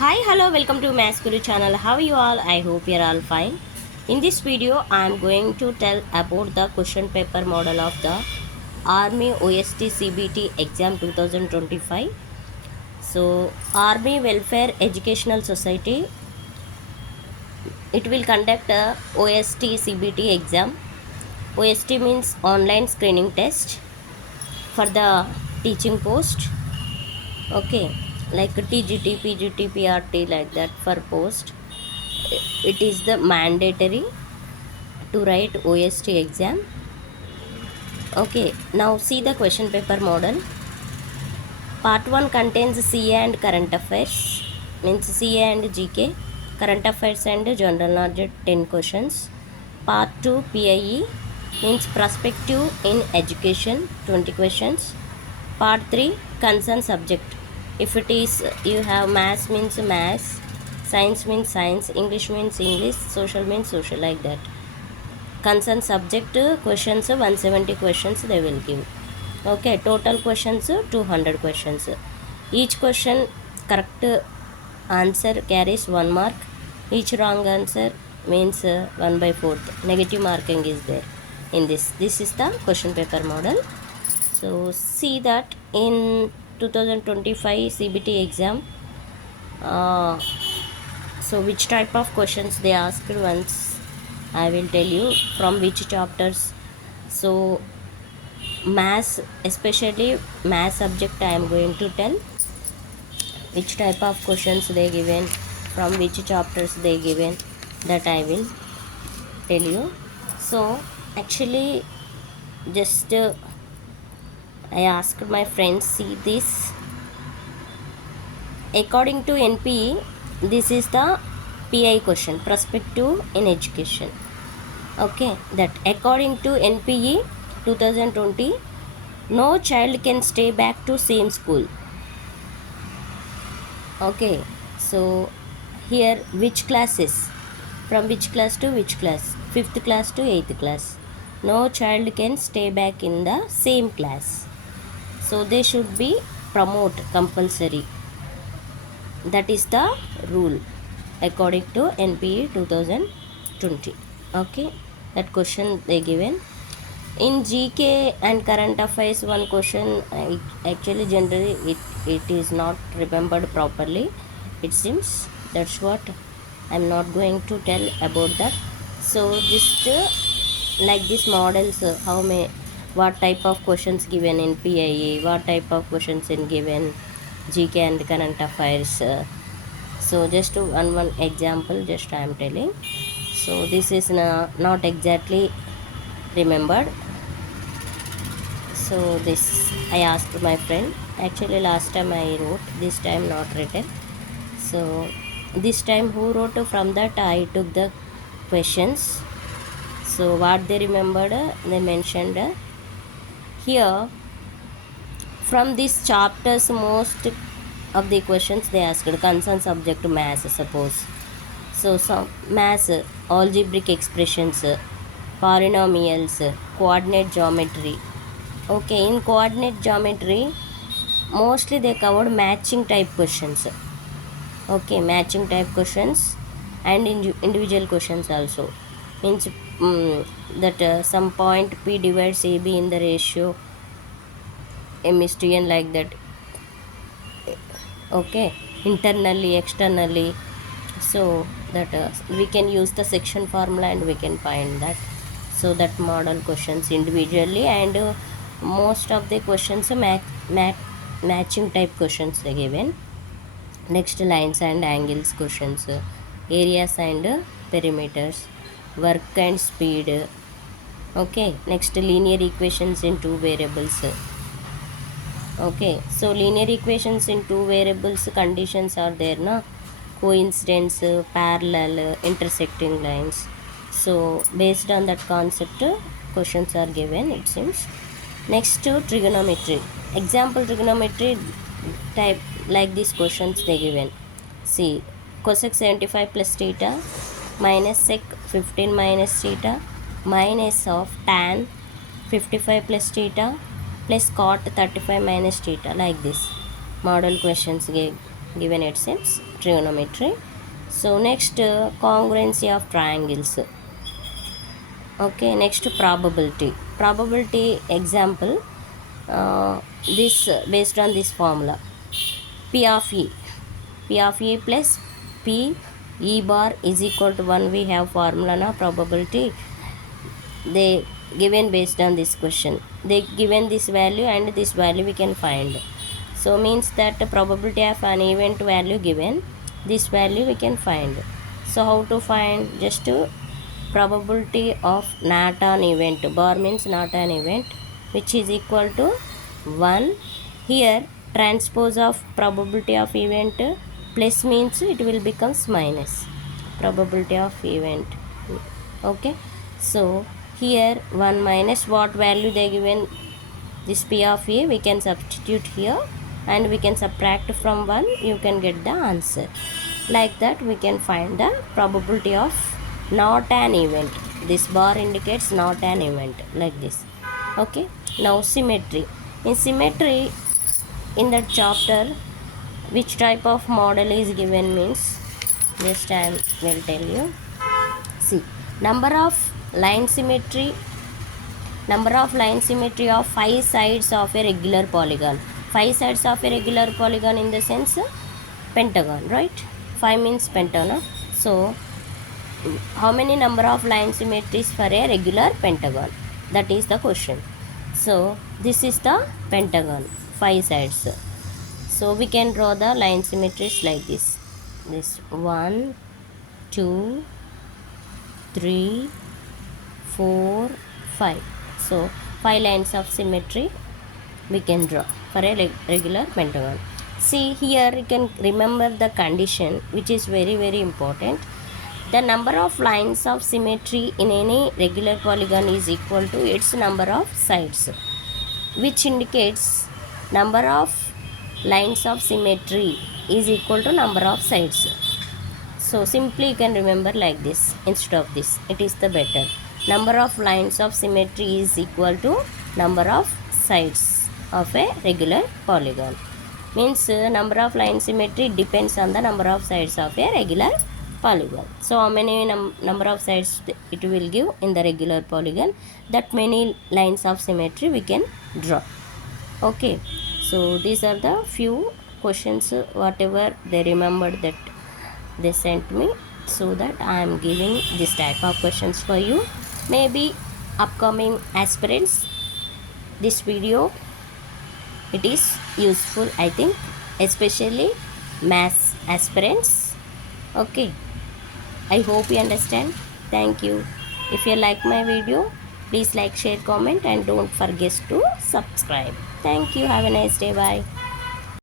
Hi, hello, welcome to Maths Guru channel. How are you all? I hope you're all fine. In this video, I am going to tell about the question paper model of the Army OST CBT exam 2025. So, Army Welfare Educational Society, it will conduct a OST CBT exam. OST means online screening test for the teaching post. Okay, like TGT, PGT, PRT, like that for post. It is the mandatory to write OST exam. Okay, now see the question paper model. Part 1 contains CA and current affairs, means CA and GK, current affairs and general knowledge 10 questions. Part 2 PIE means perspective in education 20 questions. Part 3 concern subject. If it is you have maths means maths, science means science, English means English, social means social, like that. Concern subject questions 170 questions they will give. Okay, total questions 200 questions. Each question correct answer carries 1 mark. Each wrong answer means 1 by 4th negative marking is there in this is the question paper model. So see that in 2025 CBT exam, uh, so which type of questions they asked once I will tell you from which chapters. So maths, especially math subject, I am going to tell which type of questions they given, from which chapters they given, that I will tell you. So actually just I asked my friends, see this, according to NPE, this is the PI question, perspective in education. Okay, that according to NPE 2020, no child can stay back to same school. Okay, so here which classes, from which class to which class, 5th class to 8th class, no child can stay back in the same class, so they should be promote compulsory. That is the rule according to NPE 2020. Okay, that question they given. In GK and current affairs, one question, actually generally it is not remembered properly, it seems. That's what I'm not going to tell about that. So just like this models, how may, what type of questions given in PIE, what type of questions in given GK and current affairs. So just to one example, just I am telling. So this is not exactly remembered. So this I asked my friend, actually last time I wrote, this time not written. So this time who wrote, from that I took the questions. So what they remembered, they mentioned here. From these chapters, most of the questions they asked concern subject to maths, suppose. So some maths, algebraic expressions, polynomials, coordinate geometry. Okay, in coordinate geometry, mostly they covered matching type questions. Okay, matching type questions and individual questions also. Means that some point P divides AB in the ratio M is to N, like that. Okay, internally, externally. So that we can use the section formula and we can find that. So that model questions individually, and most of the questions are matching type questions they given. Next, lines and angles questions, areas and perimeters, work and speed. Okay, next linear equations in two variables. Okay, so linear equations in two variables conditions are there, na? Coincidence, parallel, intersecting lines. So based on that concept, questions are given, it seems. Next to trigonometry, example trigonometry type, like these questions they given. See, cosec 75 plus theta minus sec 15 minus theta minus of tan 55 plus theta plus cot 35 minus theta, like this model questions given itself trigonometry. So next congruency of triangles. Okay, next probability example. This based on this formula, P of E, P of E plus P E bar is equal to 1. We have formula na probability. They given based on this question. They given this value and this value we can find. So means that the probability of an event value given, this value we can find. So how to find? Just to probability of not an event, bar means not an event, which is equal to 1. Here transpose of probability of event plus means it will becomes minus probability of event. Okay, so here 1 minus what value they given, this P of A we can substitute here and we can subtract from 1, you can get the answer. Like that we can find the probability of not an event. This bar indicates not an event, like this. Okay, now symmetry. In symmetry, in that chapter, which type of model is given means, just I will tell you. See, number of line symmetry of 5 sides of a regular polygon. 5 sides of a regular polygon in the sense pentagon, right? 5 means pentagon. So how many number of line symmetries for a regular pentagon? That is the question. So this is the pentagon, 5 sides. So we can draw the line symmetries like this. This 1, 2, 3, 4, 5. So 5 lines of symmetry we can draw for a regular pentagon. See, here you can remember the condition, which is very very important. The number of lines of symmetry in any regular polygon is equal to its number of sides, which indicates number of lines of symmetry is equal to number of sides. So simply you can remember like this instead of this. It is the better. Number of lines of symmetry is equal to number of sides of a regular polygon. Means number of line symmetry depends on the number of sides of a regular polygon. So how many number of sides it will give in the regular polygon, that many lines of symmetry we can draw. Okay, so these are the few questions whatever they remembered that they sent me, so that I am giving this type of questions for you. Maybe upcoming aspirants, this video it is useful, I think, especially maths aspirants. Okay, I hope you understand. Thank you. If you like my video, please like, share, comment and don't forget to subscribe. Thank you. Have a nice day. Bye.